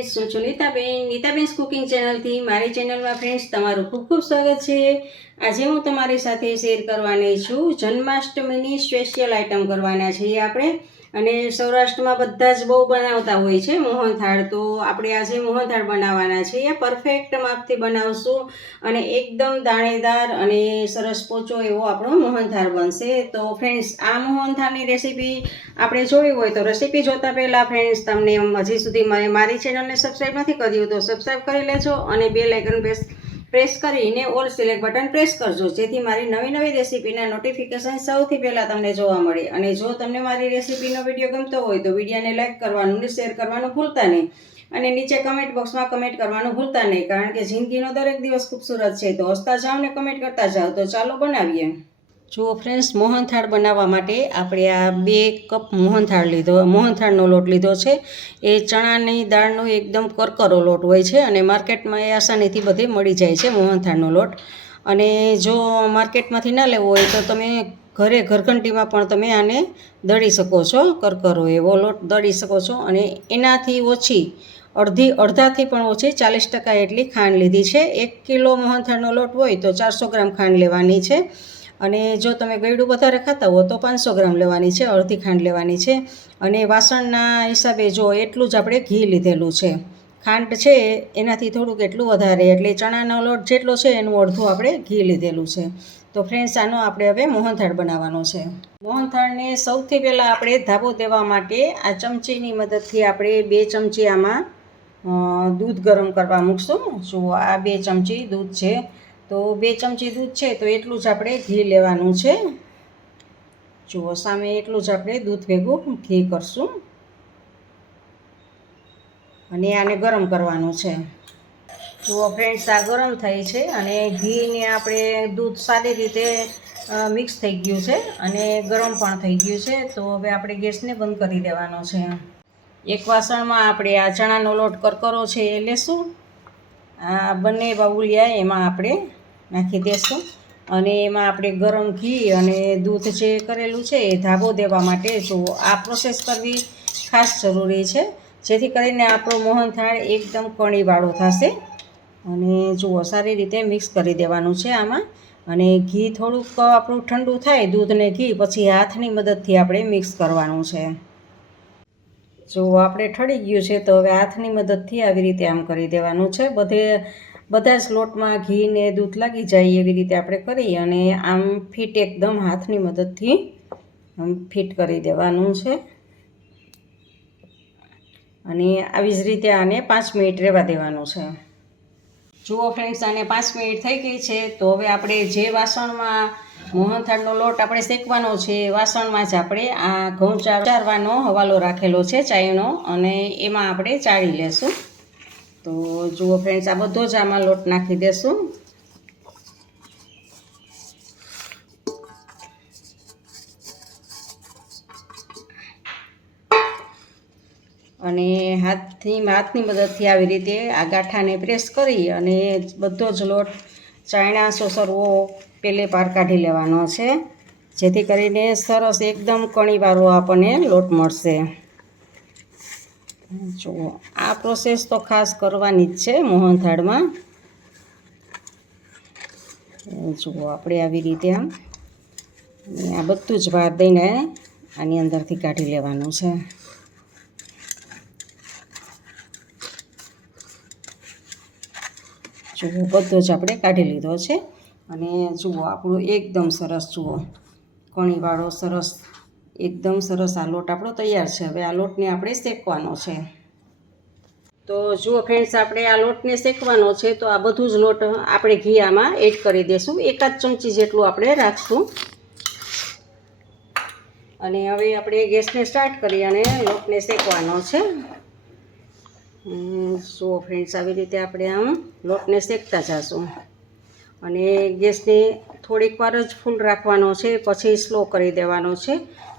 Friends, હું છું Nitaben cooking ચેનલથી. મારી ચેનલમાં ફ્રેન્ડ્સ તમારું ખૂબ ખૂબ સ્વાગત છે. આજે હું તમારી સાથે શેર કરવાની છું જન્માષ્ટમીની સ્પેશિયલ આઈટમ કરવાના છીએ આપણે. અને સૌરાષ્ટ્રમાં બધા જ બહુ બનાવતા હોય છે મોહનથાળ. તો આપણે આજે મોહનથાળ બનાવવાના છીએ. પરફેક્ટ માપથી બનાવશું અને એકદમ દાણેદાર અને સરસ પોચો એવો આપણો મોહનથાળ બનશે. તો ફ્રેન્ડ્સ, આ મોહનથાળની રેસીપી આપણે જોવી હોય તો રેસીપી જોતા પહેલાં ફ્રેન્ડ્સ, તમને હજી સુધી મારી ચેનલને સબસ્ક્રાઈબ નથી કર્યું તો સબસ્ક્રાઈબ કરી લેજો અને બેલ આઇકન પ્રેસ કરીને ઓલ સિલેક્ટ બટન પ્રેસ કરજો, જેથી મારી નવી નવી રેસીપીના નોટિફિકેશન સૌથી પહેલાં તમને જોવા મળે. અને જો તમને મારી રેસીપીનો વિડીયો ગમતો હોય તો વિડીયોને લાઇક કરવાનું અને શેર કરવાનું ભૂલતા નહીં. અને નીચે કમેન્ટ બોક્સમાં કમેન્ટ કરવાનું ભૂલતા નહીં, કારણ કે જિંદગીનો દરેક દિવસ ખૂબસૂરત છે. તો હસતા જાઓ ને કમેન્ટ કરતા જાઓ. તો ચાલો બનાવીએ. જુઓ ફ્રેન્ડ્સ, મોહનથાળ બનાવવા માટે આપણે આ 2 કપ મોહનથાળનો લોટ લીધો છે. એ ચણાની દાળનો એકદમ કરકરો લોટ હોય છે અને માર્કેટમાં એ આસાનીથી બધે મળી જાય છે મોહનથાળનો લોટ. અને જો માર્કેટમાંથી ના લેવો હોય તો તમે ઘરે ઘરઘંટીમાં પણ તમે આને દળી શકો છો. કરકરો એવો લોટ દળી શકો છો. અને એનાથી ઓછી અડધાથી પણ ઓછી 40% એટલી ખાંડ લીધી છે. 1 કિલો મોહનથાળનો લોટ હોય તો 400 ગ્રામ ખાંડ લેવાની છે. અને જો તમે ગળ્યું વધારે ખાતા હો તો 500 ગ્રામ લેવાની છે, અડધી ખાંડ લેવાની છે. અને વાસણના હિસાબે જો એટલું જ આપણે ઘી લીધેલું છે. ખાંડ છે એનાથી થોડુંક એટલું વધારે, એટલે ચણાનો લોટ જેટલો છે એનું અડધું આપણે ઘી લીધેલું છે. તો ફ્રેન્ડ્સ, આનો આપણે હવે મોહનથાળ બનાવવાનો છે. મોહનથાળને સૌથી પહેલાં આપણે ધાબો દેવા માટે આ ચમચીની મદદથી આપણે 2 ચમચી આમાં દૂધ ગરમ કરવા મૂકશું. જો આ 2 ચમચી દૂધ છે, તો 2 ચમચી દૂધ છે તો એટલું જ આપણે ઘી લેવાનું છે. જુઓ સામે એટલું જ આપણે દૂધ ભેગું ઘી કરશું અને આને ગરમ કરવાનું છે. જુઓ ફ્રેન્ડ્સ, આ ગરમ થઈ છે અને ઘીને આપણે દૂધ સારી રીતે મિક્સ થઈ ગયું છે અને ગરમ પણ થઈ ગયું છે. તો હવે આપણે ગેસને બંધ કરી દેવાનો છે. એક વાસણમાં આપણે આ ચણાનો લોટ કરકરો છે એ લેશું. આ બંને બાઉલિયા એમાં આપણે નાખી દેશું અને એમાં આપણે ગરમ ઘી અને દૂધ જે કરેલું છે એ ધાબો દેવા માટે જો આ પ્રોસેસ કરવી ખાસ જરૂરી છે, જેથી કરીને આપણો મોહનથાળ એકદમ કણીવાળો થશે. અને જુઓ સારી રીતે મિક્સ કરી દેવાનું છે આમાં. અને ઘી થોડુંક આપણું ઠંડુ થાય, દૂધ ને ઘી, પછી હાથની મદદથી આપણે મિક્સ કરવાનું છે. જો આપણે ઠળી ગયું છે તો હવે હાથની મદદથી આવી રીતે આમ કરી દેવાનું છે. બધા જ લોટમાં ઘી ને દૂધ લાગી જાય એવી રીતે આપણે કરી અને આમ ફીટ એકદમ હાથની મદદથી આમ ફીટ કરી દેવાનું છે. અને આવી જ રીતે આને 5 મિનિટ રહેવા દેવાનું છે. જુઓ ફ્રેન્ડ્સ, આને 5 મિનિટ થઈ ગઈ છે. તો હવે આપણે જે વાસણમાં મોહનથાળનો લોટ આપણે શેકવાનો છે એ વાસણમાં જ આપણે આ ઘઉં ચાળવાનો હવાલો રાખેલો છે ચાયનો, અને એમાં આપણે ચાળી લેશું. તો જુઓ ફ્રેન્ડ્સ, આ બધો જ આમાં લોટ નાખી દેશું. અને હાથની મદદથી આવી રીતે આ ગાંઠાને પ્રેસ કરી અને બધો જ લોટ ચાયણા સોસરવો પહેલે પાર કાઢી લેવાનો છે, જેથી કરીને સરસ એકદમ કણીવાળો આપણને લોટ મળશે. જુઓ આ પ્રોસેસ તો ખાસ કરવાની જ છે મોહનથાળમાં. જુઓ આપણે આવી રીતે આમ આ બધું જ બહાર દઈને આની અંદરથી કાઢી લેવાનું છે. જુઓ બધો જ આપણે કાઢી લીધો છે. અને જુઓ આપણું એકદમ સરસ, જુઓ કણીવાળો સરસ, એકદમ સરસ આ લોટ આપણો તૈયાર છે. હવે આ લોટને આપણે શેકવાનો છે. તો જુઓ ફ્રેન્ડ્સ, આપણે આ લોટને શેકવાનો છે. તો આ બધું જ લોટ આપણે ઘી આમાં એડ કરી દઈશું. 1 ચમચી જેટલું આપણે રાખશું. અને હવે આપણે ગેસને સ્ટાર્ટ કરી અને લોટને શેકવાનો છે. જુઓ ફ્રેન્ડ્સ, આવી રીતે આપણે આમ લોટને શેકતા જઈશું. અને ગેસને થોડીક વાર જ ફૂલ રાખવાનો છે, પછી સ્લો કરી દેવાનો છે.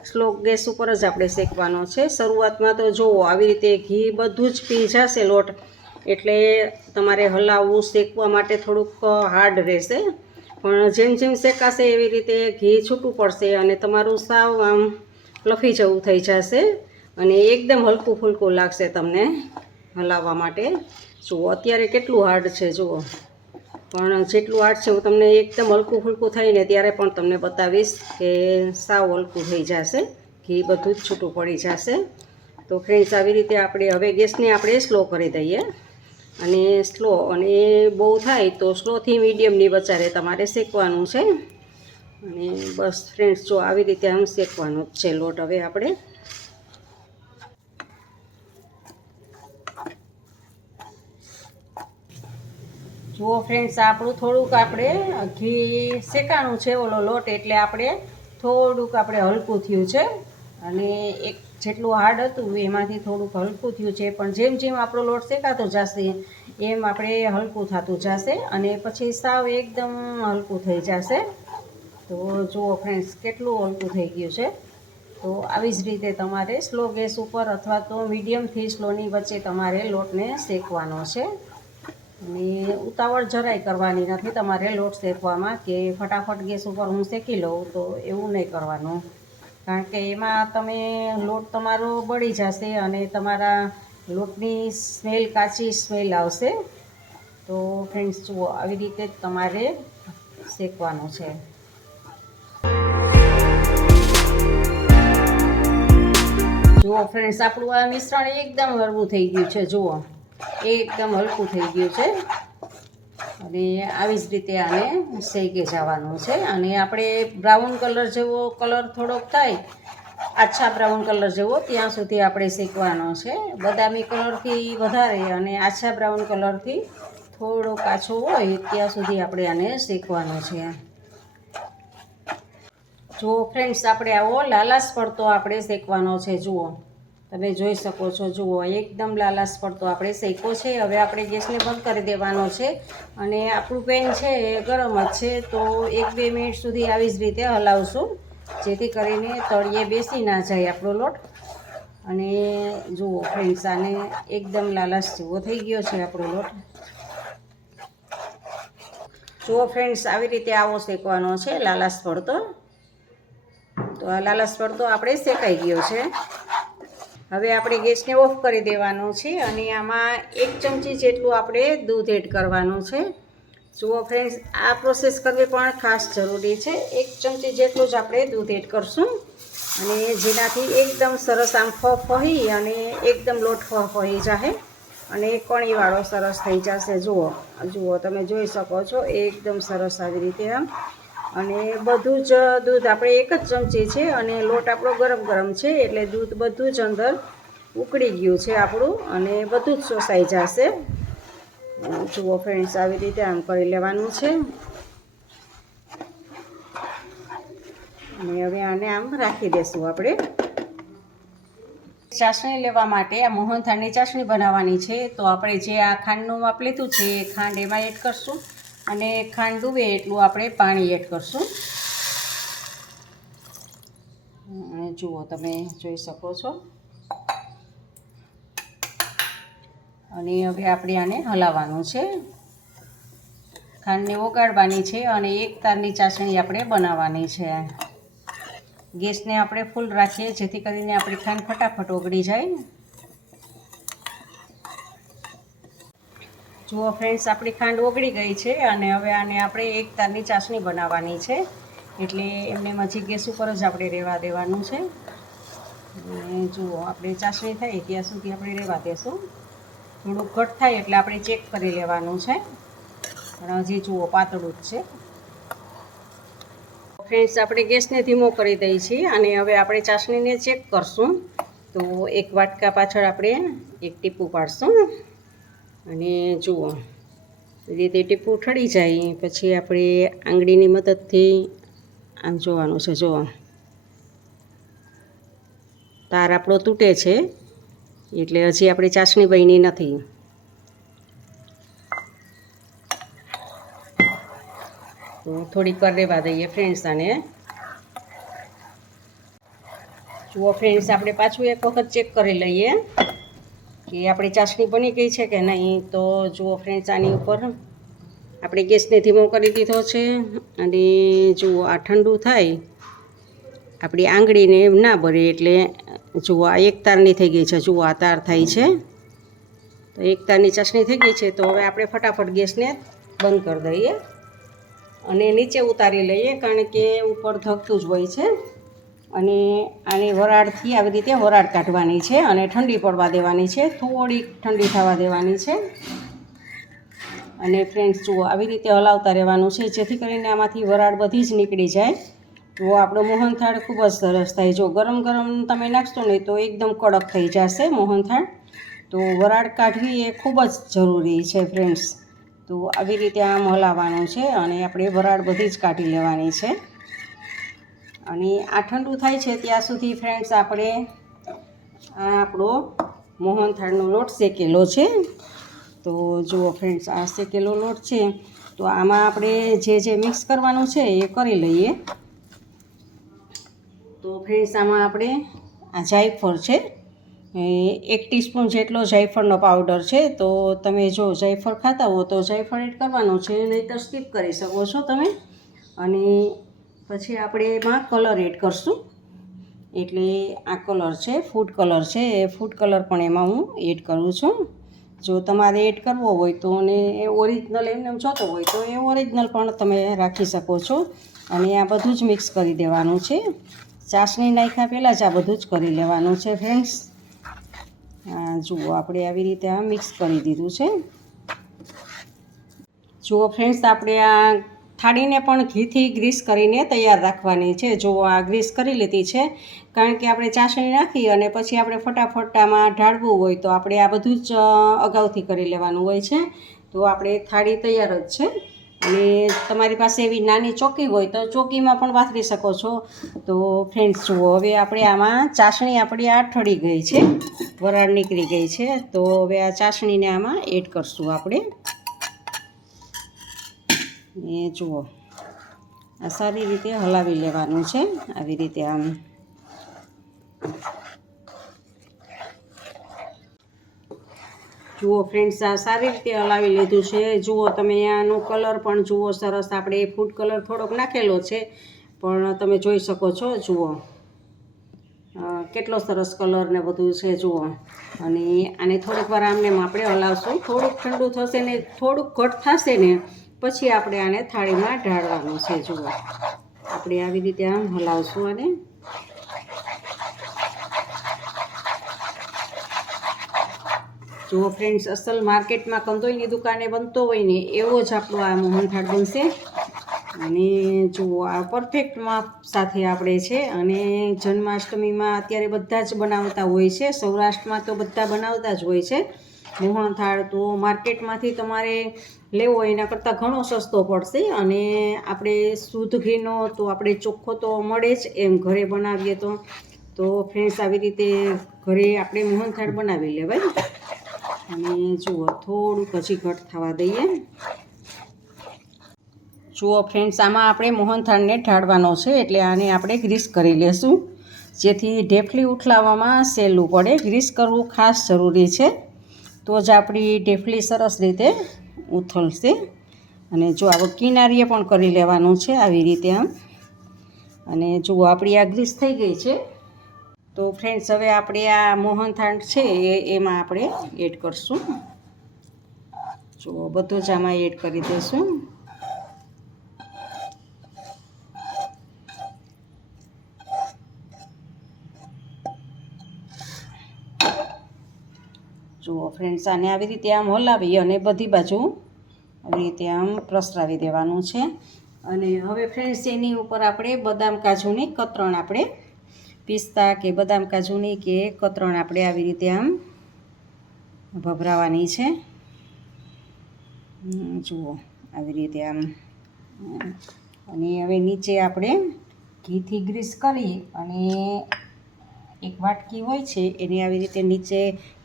સ્લો ગેસ ઉપર જ આપણે શેકવાનો છે. શરૂઆતમાં તો જુઓ આવી રીતે ઘી બધું જ પી જશે લોટ, એટલે તમારે હલાવવું, શેકવા માટે થોડુંક હાર્ડ રહેશે. પણ જેમ જેમ શેકાશે એવી રીતે ઘી છૂટું પડશે અને તમારું સાવ આમ ફ્લફી જેવું થઈ જશે અને એકદમ હલકું ફૂલકું લાગશે તમને. હલાવવા માટે. જુઓ અત્યારે કેટલું હાર્ડ છે જુઓ, પણ જેટલું હાર્ડ છે હું તમને એકદમ હલકું ફૂલકું થઈને ત્યારે પણ તમને બતાવીશ કે સાવ હલકું થઈ જશે, ઘી બધું જ છૂટું પડી જશે. તો ફ્રેન્ડ્સ આવી રીતે આપણે હવે ગેસને આપણે સ્લો કરી દઈએ, અને સ્લો અને બહુ થાય તો સ્લોથી મીડિયમની વચ્ચે તમારે શેકવાનું છે. અને બસ ફ્રેન્ડ્સ જો આવી રીતે આમ શેકવાનો જ છે લોટ. હવે આપણે જુઓ ફ્રેન્ડ્સ, આપણું થોડુંક આપણે ઘી શેકાણું છે ઓલો લોટ, એટલે આપણે થોડુંક આપણે હલકું થયું છે. અને એક જેટલું હાર્ડ હતું એમાંથી થોડુંક હલકું થયું છે, પણ જેમ જેમ આપણો લોટ શેકાતો જશે એમ આપણે હલકું થતું જશે, અને પછી સાવ એકદમ હલકું થઈ જશે. તો જુઓ ફ્રેન્ડ્સ કેટલું હલકું થઈ ગયું છે. તો આવી જ રીતે તમારે સ્લો ગેસ ઉપર અથવા તો મીડિયમથી સ્લોની વચ્ચે તમારે લોટને શેકવાનો છે. અને ઉતાવળ જરાય કરવાની નથી તમારે લોટ શેકવામાં, કે ફટાફટ ગેસ ઉપર હું શેકી લઉં, તો એવું નહીં કરવાનું. કારણ કે એમાં તમે લોટ તમારો બળી જશે અને તમારા લોટની સ્મેલ, કાચી સ્મેલ આવશે. તો ફ્રેન્ડ્સ જુઓ આવી રીતે જ તમારે શેકવાનું છે. જુઓ ફ્રેન્ડ્સ, આપણું આ મિશ્રણ એકદમ હળવું થઈ ગયું છે. જુઓ એકદમ હલકું થઈ ગયું છે. અને આવી જ રીતે આને શેકી જવાનું છે. અને આપણે બ્રાઉન કલર જેવો કલર થોડોક થાય, આછા બ્રાઉન કલર જેવો, ત્યાં સુધી આપણે શેકવાનો છે. બદામી કલરથી વધારે અને આછા બ્રાઉન કલરથી થોડો કાચો હોય ત્યાં સુધી આપણે આને શેકવાનો છે. જુઓ ફ્રેન્ડ્સ, આપણે આવો લાલાશ પડતો આપણે શેકવાનો છે. જુઓ તમે જોઈ શકો છો, જુઓ એકદમ લાલાશ પડતો આપણે શેકો છે. હવે આપણે ગેસને બંધ કરી દેવાનો છે, અને આપણું પેન છે એ ગરમ જ છે. તો 1-2 મિનિટ સુધી આવી જ રીતે હલાવશું, જેથી કરીને તળિયે બેસી ના જાય આપણો લોટ. અને જુઓ ફ્રેન્ડ્સ, આને એકદમ લાલાશ જેવો થઈ ગયો છે આપણો લોટ. જુઓ ફ્રેન્ડ્સ, આવી રીતે આવો શેકવાનો છે લાલાશ પડતો. તો આ લાલાશ પડતો આપણે શેકાઈ ગયો છે. હવે આપણે ગેસને ઓફ કરી દેવાનું છે, અને આમાં 1 ચમચી જેટલું આપણે દૂધ એડ કરવાનું છે. જુઓ ફ્રેન્ડ્સ, આ પ્રોસેસ કરવી પણ ખાસ જરૂરી છે. 1 ચમચી જેટલું જ આપણે દૂધ એડ કરશું, અને જેનાથી એકદમ સરસ આમ ફફી અને એકદમ લોટ ફફી જાય, અને કણીવાળો સરસ થઈ જશે. જુઓ તમે જોઈ શકો છો એકદમ સરસ આવી રીતે આમ. અને બધું જ દૂધ આપણે 1 જ ચમચી છે, અને લોટ આપણો ગરમ ગરમ છે, એટલે દૂધ બધું જ અંદર ઉકળી ગયું છે આપણું, અને બધું જ શોષાઈ જશે. જુઓ ફ્રેન્ડ્સ, આવી રીતે આમ કરી લેવાનું છે. અને હવે આને આમ રાખી દેશું આપણે. ચાસણી લેવા માટે આ મોહનથાળની ચાસણી બનાવવાની છે. તો આપણે જે આ ખાંડનું માપ લીધું છે એ ખાંડ એમાં એડ કરશું, અને ખાંડ ડૂબે એટલું આપણે પાણી એડ કરશું. અને જુઓ તમે જોઈ શકો છો. અને હવે આપણે આને હલાવવાનું છે. ખાંડને ઓગાળવાની છે, અને એક તારની ચાસણી આપણે બનાવવાની છે. ગેસને આપણે ફૂલ રાખીએ, જેથી કરીને આપણી ખાંડ ફટાફટ ઓગળી જાય. જુઓ ફ્રેન્ડ્સ, આપણી ખાંડ ઓગળી ગઈ છે, અને હવે આને આપણે એક તારની ચાસણી બનાવવાની છે. એટલે એમને હજી ગેસ ઉપર જ આપણે રહેવા દેવાનું છે. અને જુઓ આપણે ચાસણી થાય ત્યાં સુધી આપણે રહેવા દેશું. થોડુંક ઘટ થાય એટલે આપણે ચેક કરી લેવાનું છે, પણ હજી જુઓ પાતળું જ છે. ફ્રેન્ડ્સ, આપણે ગેસને ધીમો કરી દઈએ છીએ, અને હવે આપણે ચાસણીને ચેક કરશું. તો 1 વાટકા પાછળ આપણે 1 ટીપું પાડશું, અને જુઓ એ રીતે ટીપું ઠળી જાય પછી આપણે આંગળીની મદદથી આમ જોવાનું છે. જુઓ તાર આપણો તૂટે છે, એટલે હજી આપણી ચાસણી બની નથી. તો થોડીક વાર રહેવા દઈએ ફ્રેન્ડ્સ આને. જુઓ ફ્રેન્ડ્સ, આપણે પાછું એક વખત ચેક કરી લઈએ કે આપણી ચાસણી બની ગઈ છે કે નહીં. તો જુઓ ફ્રેન્ડ્સ, આની ઉપર આપણે ગેસને ધીમો કરી દીધો છે, અને જુઓ આ ઠંડુ થાય આપણી આંગળીને ના બળે, એટલે જુઓ આ એક તારની થઈ ગઈ છે. જુઓ આ તાર થાય છે. તો એકતાની ચાસણી થઈ ગઈ છે. તો હવે આપણે ફટાફટ ગેસને બંધ કરી દઈએ અને નીચે ઉતારી લઈએ, કારણ કે ઉપર ધગતું જ હોય છે. અને આની વરાળથી આવી રીતે વરાળ કાઢવાની છે અને ઠંડી પડવા દેવાની છે, થોડીક ઠંડી થવા દેવાની છે. અને ફ્રેન્ડ્સ જુઓ, આવી રીતે હલાવતા રહેવાનું છે, જેથી કરીને આમાંથી વરાળ બધી જ નીકળી જાય. તો આપણો મોહનથાળ ખૂબ જ સરસ થાય. જો ગરમ ગરમ તમે નાખશો ને તો એકદમ કડક થઈ જશે મોહનથાળ. તો વરાળ કાઢવી એ ખૂબ જ જરૂરી છે ફ્રેન્ડ્સ. તો આવી રીતે આમ હલાવવાનું છે અને આપણે વરાળ બધી જ કાઢી લેવાની છે. અને આ ઠંડુ થાય છે ત્યાં સુધી ફ્રેન્ડ્સ આપણે આ આપણો મોહનથાળનો લોટ શેકેલો છે. તો જુઓ ફ્રેન્ડ્સ, આ શેકેલો લોટ છે. તો આમાં આપણે જે મિક્સ કરવાનું છે એ કરી લઈએ. તો ફ્રેન્ડ્સ, આમાં આપણે આ જાયફળ છે, 1 ટીસ્પૂન જેટલો જાયફળનો પાવડર છે. તો તમે જો જાયફળ ખાતા હો તો જાયફળ એડ કરવાનું છે, નહીંતર સ્કીપ કરી શકો છો તમે. અને પછી આપણે એમાં કલર એડ કરશું. એટલે આ કલર છે, ફૂડ કલર છે, એ ફૂડ કલર પણ એમાં હું એડ કરું છું. જો તમારે એડ કરવો હોય તો, અને એ ઓરિજિનલ એમને જોતો હોય તો એ ઓરિજિનલ પણ તમે રાખી શકો છો. અને આ બધું જ મિક્સ કરી દેવાનું છે. ચાસણી નાખ્યા પહેલાં જ આ બધું જ કરી લેવાનું છે ફ્રેન્ડ્સ. જુઓ, આપણે આવી રીતે આ મિક્સ કરી દીધું છે. જુઓ ફ્રેન્ડ્સ, આપણે આ થાળીને પણ ઘીથી ગ્રીસ કરીને તૈયાર રાખવાની છે. જો આ ગ્રીસ કરી લીધી છે, કારણ કે આપણે ચાસણી નાખી અને પછી આપણે ફટાફટ આમાં ઢાળવું હોય તો આપણે આ બધું જ અગાઉથી કરી લેવાનું હોય છે. તો આપણે થાળી તૈયાર જ છે. અને તમારી પાસે એવી નાની ચોકી હોય તો ચોકીમાં પણ વાપરી શકો છો. તો ફ્રેન્ડ્સ જુઓ, હવે આપણે આમાં ચાસણી આપણી આ ઠળી ગઈ છે, વરાળ નીકળી ગઈ છે. તો હવે આ ચાસણીને આમાં એડ કરશું આપણે. એ જુઓ, આ સારી રીતે હલાવી લેવાનું છે, આવી રીતે આમ. જુઓ ફ્રેન્ડ્સ, આ સારી રીતે હલાવી લીધું છે. જુઓ તમે, આનો કલર પણ જુઓ સરસ. આપણે ફૂડ કલર થોડોક નાખેલો છે, પણ તમે જોઈ શકો છો. જુઓ કેટલો સરસ કલર ને બધું છે. જુઓ, અને આને થોડીક વાર આમને આપણે હલાવશું. થોડુંક ઠંડુ થશે ને થોડુંક ઘટ થશે ને પછી આપણે આને થાળીમાં ઢાળવાનું છે. જુઓ, આપણે આવી રીતે આમ હલાવશું આને. જુઓ ફ્રેન્ડ્સ, અસલ માર્કેટમાં કંદોઈની દુકાને બનતો હોય ને એવો જ આપણો આ મોહનથાળ બનશે. અને જુઓ, આ પરફેક્ટ માપ સાથે આપણે છે. અને જન્માષ્ટમીમાં અત્યારે બધા જ બનાવતા હોય છે. સૌરાષ્ટ્રમાં તો બધા બનાવતા જ હોય છે મોહનથાળ. તો માર્કેટમાંથી તમારે લેવો એના કરતાં ઘણો સસ્તો પડશે. અને આપણે શુદ્ધ ઘીનો તો આપણે ચોખ્ખો તો મળે જ, એમ ઘરે બનાવીએ તો ફ્રેન્ડ્સ આવી રીતે ઘરે આપણે મોહનથાળ બનાવી લેવાય. અને જુઓ, થોડુંક હજી ઘટ થવા દઈએ. જુઓ ફ્રેન્ડ્સ, આમાં આપણે મોહનથાળને ઢાળવાનો છે, એટલે આને આપણે ગ્રીસ કરી લેશું, જેથી ઢેફલી ઉઠલાવવામાં સહેલું પડે. ગ્રીસ કરવું ખાસ જરૂરી છે, તો જ આપણી ઢેફલી સરસ રીતે ઉથલશે. અને જો આ કિનારીએ પણ કરી લેવાનું છે આવી રીતે આમ. અને જુઓ, આપણી આ ગ્રીસ થઈ ગઈ છે. તો ફ્રેન્ડ્સ, હવે આપણે આ મોહનથાળ છે એમાં આપણે એડ કરશું. જુઓ, બધું જ આમાં એડ કરી દઈશું. જુઓ ફ્રેન્ડ્સ, આને આવી રીતે આમ હલાવી અને બધી બાજુ આવી રીતે આમ પ્રસરાવી દેવાનું છે. અને હવે ફ્રેન્ડ્સ, એની ઉપર આપણે બદામ કાજુની કતરણ, આપણે પિસ્તા કે બદામ કાજુની કે કતરણ આપણે આવી રીતે આમ ભભરાવાની છે. જુઓ, આવી રીતે આમ. અને હવે નીચે આપણે ઘીથી ગ્રીસ કરી અને એક વાટકી હોય છે એને આવી રીતે નીચે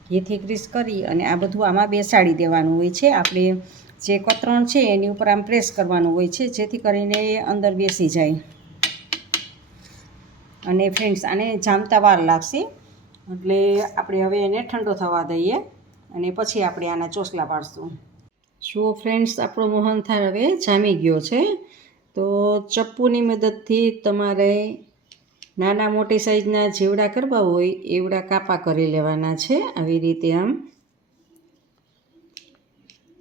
ઘીથી ગ્રીસ કરી અને આ બધું આમાં બેસાડી દેવાનું હોય છે. આપણે જે કતરણ છે એની ઉપર આમ પ્રેસ કરવાનું હોય છે, જેથી કરીને એ અંદર બેસી જાય. અને ફ્રેન્ડ્સ, આને જામતા વાર લાગશે, એટલે આપણે હવે એને ઠંડો થવા દઈએ અને પછી આપણે આના ચોસલા પાડશું. જુઓ ફ્રેન્ડ્સ, આપણો મોહનથાળ હવે જામી ગયો છે. તો ચપ્પુની મદદથી તમારે નાના મોટી સાઈઝના જેવડા કરવા હોય એવડા કાપા કરી લેવાના છે, આવી રીતે આમ.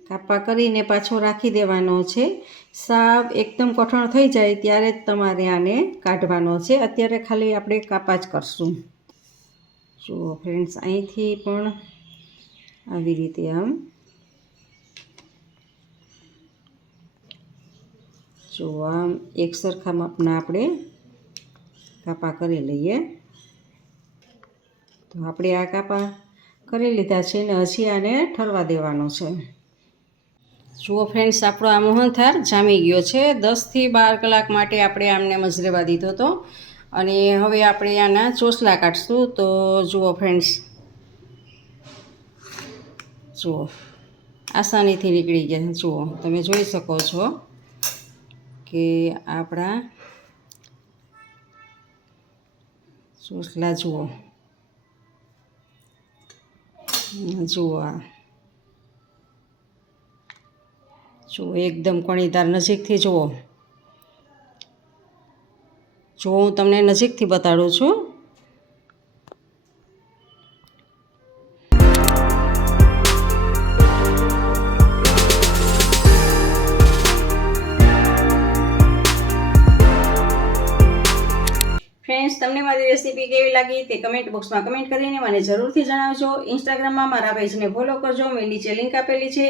કાપા કરીને પાછો રાખી દેવાનો છે. સાવ એકદમ કઠણ થઈ જાય ત્યારે જ તમારે આને કાઢવાનો છે. અત્યારે ખાલી આપણે કાપા જ કરશું. જુઓ ફ્રેન્ડ્સ, અહીંથી પણ આવી રીતે આમ જુઓ, આમ એક સરખા માપના આપણે કાપા કરી લઈએ. તો આપણે આ કાપા કરી લીધા છે ને હજી આને ઠરવા દેવાનો છે. જુઓ ફ્રેન્ડ્સ, આપણો આ મોહનથાળ જામી ગયો છે. 10 થી 12 કલાક માટે આપણે આમને મજરેવા દીધો હતો અને હવે આપણે આના ચોસલા કાઢશું. તો જુઓ ફ્રેન્ડ્સ, જુઓ આસાનીથી નીકળી ગયા. જુઓ, તમે જોઈ શકો છો કે આપણા ચોસલા જુઓ જુઓ એકદમ કણીદાર. નજીકથી જુઓ, હું તમને નજીકથી બતાડું છું. ફ્રેન્ડ્સ, તમને મારી રેસીપી કેવી લાગી તે કમેન્ટ બોક્સમાં કમેન્ટ કરીને મને જરૂરથી જણાવજો. ઇન્સ્ટાગ્રામમાં મારા પેજને ફોલો કરજો, મેં નીચે લિંક આપેલી છે.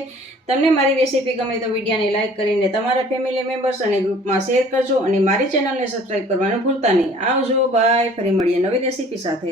તમને મારી રેસીપી ગમે તો વિડીયોને લાઇક કરીને તમારા ફેમિલી મેમ્બર્સ અને ગ્રુપમાં શેર કરજો અને મારી ચેનલને સબસ્ક્રાઈબ કરવાનું ભૂલતા નહીં. આવજો, બાય. ફરી મળીએ નવી રેસીપી સાથે.